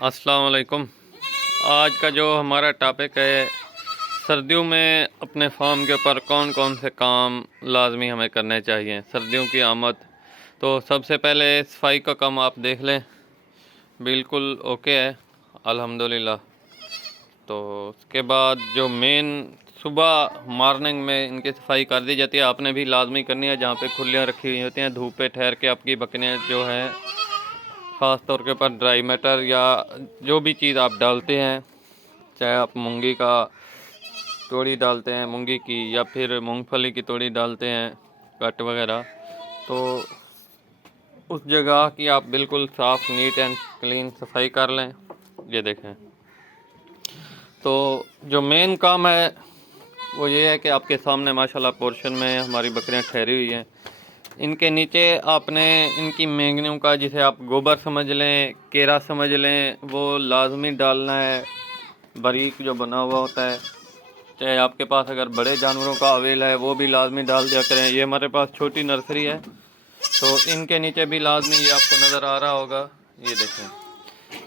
अस्सलाम वालेकुम। आज का जो हमारा टॉपिक है, सर्दियों में अपने फार्म के ऊपर कौन कौन से काम लाजमी हमें करने चाहिए। सर्दियों की आमद, तो सबसे पहले सफाई का काम आप देख लें, बिल्कुल ओके है अल्हम्दुलिल्लाह। तो उसके बाद जो मेन सुबह मॉर्निंग में इनकी सफाई कर दी जाती है, आपने भी लाजमी करनी है। जहाँ पे खुलियाँ रखी हुई होती हैं, धूप पे ठहर के आपकी बकरियाँ जो हैं, ख़ास तौर के ऊपर ड्राई मैटर या जो भी चीज़ आप डालते हैं, चाहे आप मूंगी का तोड़ी डालते हैं, मूंगी की, या फिर मूंगफली की तोड़ी डालते हैं, कट वगैरह, तो उस जगह की आप बिल्कुल साफ़ नीट एंड क्लीन सफाई कर लें। ये देखें, तो जो मेन काम है वो ये है कि आपके सामने माशाल्लाह पोर्शन में हमारी बकरियां ठहरी हुई हैं। इनके नीचे आपने इनकी मेंगनियों का, जिसे आप गोबर समझ लें, केरा समझ लें, वो लाजमी डालना है, बारीक जो बना हुआ होता है। चाहे आपके पास अगर बड़े जानवरों का अवेल है, वो भी लाजमी डाल दिया करें। ये हमारे पास छोटी नर्सरी है, तो इनके नीचे भी लाजमी, ये आपको नज़र आ रहा होगा, ये देखें,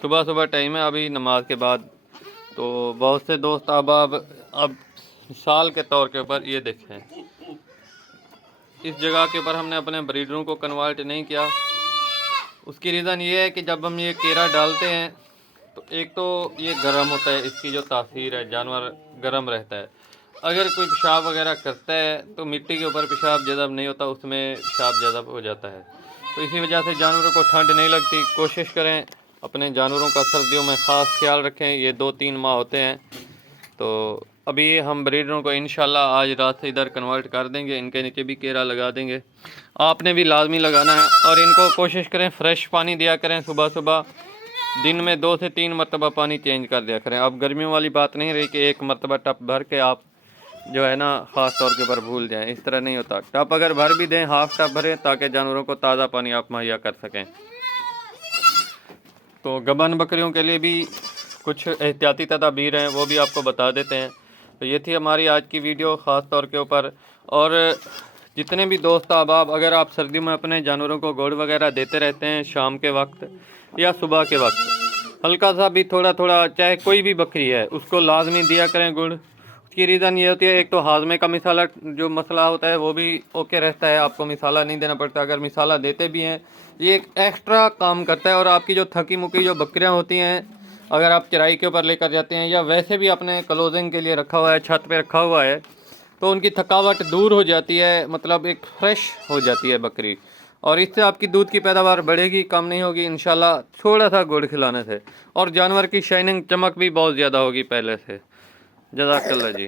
सुबह सुबह टाइम है अभी नमाज के बाद। तो बहुत से दोस्त अब मिसाल के तौर के ऊपर ये देखें, इस जगह के ऊपर हमने अपने ब्रीडरों को कन्वर्ट नहीं किया। उसकी रीज़न ये है कि जब हम ये केरा डालते हैं, तो एक तो ये गर्म होता है, इसकी जो तासीर है, जानवर गर्म रहता है। अगर कोई पेशाब वगैरह करता है तो मिट्टी के ऊपर पेशाब जज़ब नहीं होता, उसमें पेशाब जज़ब हो जाता है। तो इसी वजह से जानवरों को ठंड नहीं लगती। कोशिश करें अपने जानवरों का सर्दियों में ख़ास ख्याल रखें। ये 2-3 माह होते हैं, तो अभी हम ब्रीडरों को इंशाल्लाह आज रात से इधर कन्वर्ट कर देंगे। इनके नीचे भी केरा लगा देंगे। आपने भी लाजमी लगाना है, और इनको कोशिश करें फ्रेश पानी दिया करें। सुबह सुबह दिन में 2 से 3 मरतबा पानी चेंज कर दिया करें। अब गर्मियों वाली बात नहीं रही कि एक मरतबा टप भर के आप जो है ना ख़ास तौर के ऊपर भूल जाएं। इस तरह नहीं होता। टप अगर भर भी दें, हाफ टप भरें, ताकि जानवरों को ताज़ा पानी आप मुहैया कर सकें। तो गबन बकरियों के लिए भी कुछ एहतियाती तदाबीर हैं, वो भी आपको बता देते हैं। तो ये थी हमारी आज की वीडियो ख़ास तौर के ऊपर। और जितने भी दोस्त अहबाब, अगर आप सर्दियों में अपने जानवरों को गुड़ वगैरह देते रहते हैं, शाम के वक्त या सुबह के वक्त, हल्का सा भी थोड़ा थोड़ा, चाहे कोई भी बकरी है, उसको लाजमी दिया करें गुड़। उसकी रीज़न ये होती है, एक तो हाजमे का मिसाला जो मसला होता है वो भी ओके रहता है, आपको मिसाला नहीं देना पड़ता। अगर मिसाला देते भी हैं, ये एक एक्स्ट्रा काम करता है। और आपकी जो थकी मुकी जो बकरियां होती हैं, अगर आप चराई के ऊपर लेकर जाते हैं, या वैसे भी अपने क्लोजिंग के लिए रखा हुआ है, छत पे रखा हुआ है, तो उनकी थकावट दूर हो जाती है, मतलब एक फ्रेश हो जाती है बकरी। और इससे आपकी दूध की पैदावार बढ़ेगी, कम नहीं होगी इंशाल्लाह, थोड़ा सा गुड़ खिलाने से। और जानवर की शाइनिंग, चमक भी बहुत ज़्यादा होगी पहले से। जज़ाकल्लाह जी।